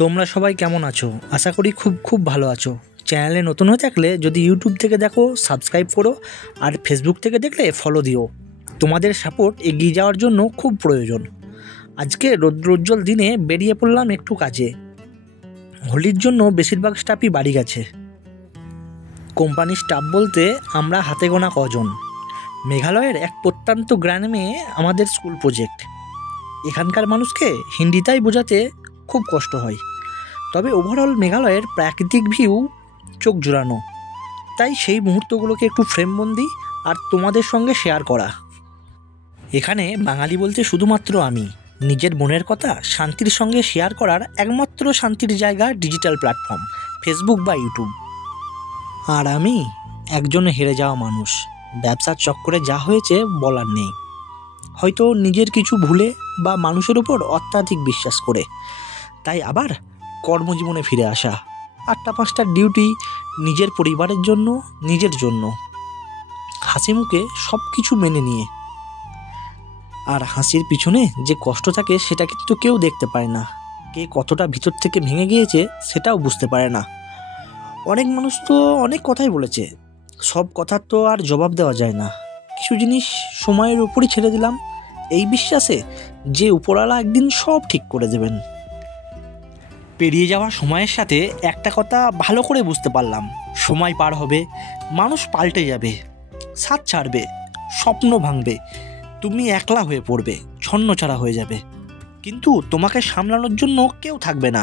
তোমরা সবাই কেমন আছো? আশা করি খুব ভালো আছো। চ্যানেলে নতুন হয়ে থাকলে যদি ইউটিউব থেকে দেখো সাবস্ক্রাইব করো, আর ফেসবুক থেকে দেখলে ফলো দিও। তোমাদের সাপোর্ট এগিয়ে যাওয়ার জন্য খুব প্রয়োজন। আজকে রৌদ্রোজ্জ্বল দিনে বেরিয়ে পড়লাম একটু কাজে। হোলির জন্য বেশিরভাগ স্টাফই বাড়ি গেছে। কোম্পানির স্টাফ বলতে আমরা হাতে গোনা কজন। মেঘালয়ের এক প্রত্যন্ত গ্রামে আমাদের স্কুল প্রজেক্ট। এখানকার মানুষকে হিন্দিটাই বোঝাতে খুব কষ্ট হয়, তবে ওভারঅল মেঘালয়ের প্রাকৃতিক ভিউ চোখ জুড়ানো। তাই সেই মুহূর্তগুলোকে একটু ফ্রেমবন্দি আর তোমাদের সঙ্গে শেয়ার করা। এখানে বাঙালি বলতে শুধুমাত্র আমি। নিজের মনের কথা শান্তির সঙ্গে শেয়ার করার একমাত্র শান্তির জায়গা ডিজিটাল প্ল্যাটফর্ম ফেসবুক বা ইউটিউব। আর আমি একজন হেরে যাওয়া মানুষ। ব্যবসার চক্করে যা হয়েছে বলার নেই। হয়তো নিজের কিছু ভুলে বা মানুষের ওপর অত্যাধিক বিশ্বাস করে, তাই আবার কর্মজীবনে ফিরে আসা। 8টা-5টার ডিউটি নিজের পরিবারের জন্য, নিজের জন্য, হাসি মুখে সব কিছু মেনে নিয়ে। আর হাসির পিছনে যে কষ্ট থাকে সেটা কিন্তু কেউ দেখতে পায় না। কে কতটা ভিতর থেকে ভেঙে গিয়েছে সেটাও বুঝতে পারে না। অনেক মানুষ তো অনেক কথাই বলেছে, সব কথার তো আর জবাব দেওয়া যায় না। কিছু জিনিস সময়ের উপরই ছেড়ে দিলাম, এই বিশ্বাসে যে উপরওয়ালা একদিন সব ঠিক করে দেবেন। পেরিয়ে যাওয়া সময়ের সাথে একটা কথা ভালো করে বুঝতে পারলাম, সময় পার হবে, মানুষ পাল্টে যাবে, সাথ ছাড়বে, স্বপ্ন ভাঙবে, তুমি একলা হয়ে পড়বে, ছন্নছাড়া হয়ে যাবে, কিন্তু তোমাকে সামলানোর জন্য কেউ থাকবে না।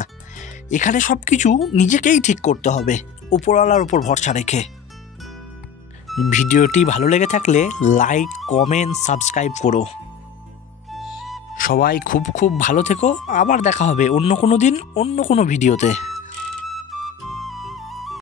এখানে সব কিছু নিজেকেই ঠিক করতে হবে, উপরওয়ালার উপর ভরসা রেখে। ভিডিওটি ভালো লেগে থাকলে লাইক, কমেন্ট, সাবস্ক্রাইব করো। সবাই খুব ভালো থেকো। আবার দেখা হবে অন্য কোনো দিন, অন্য কোনো ভিডিওতে।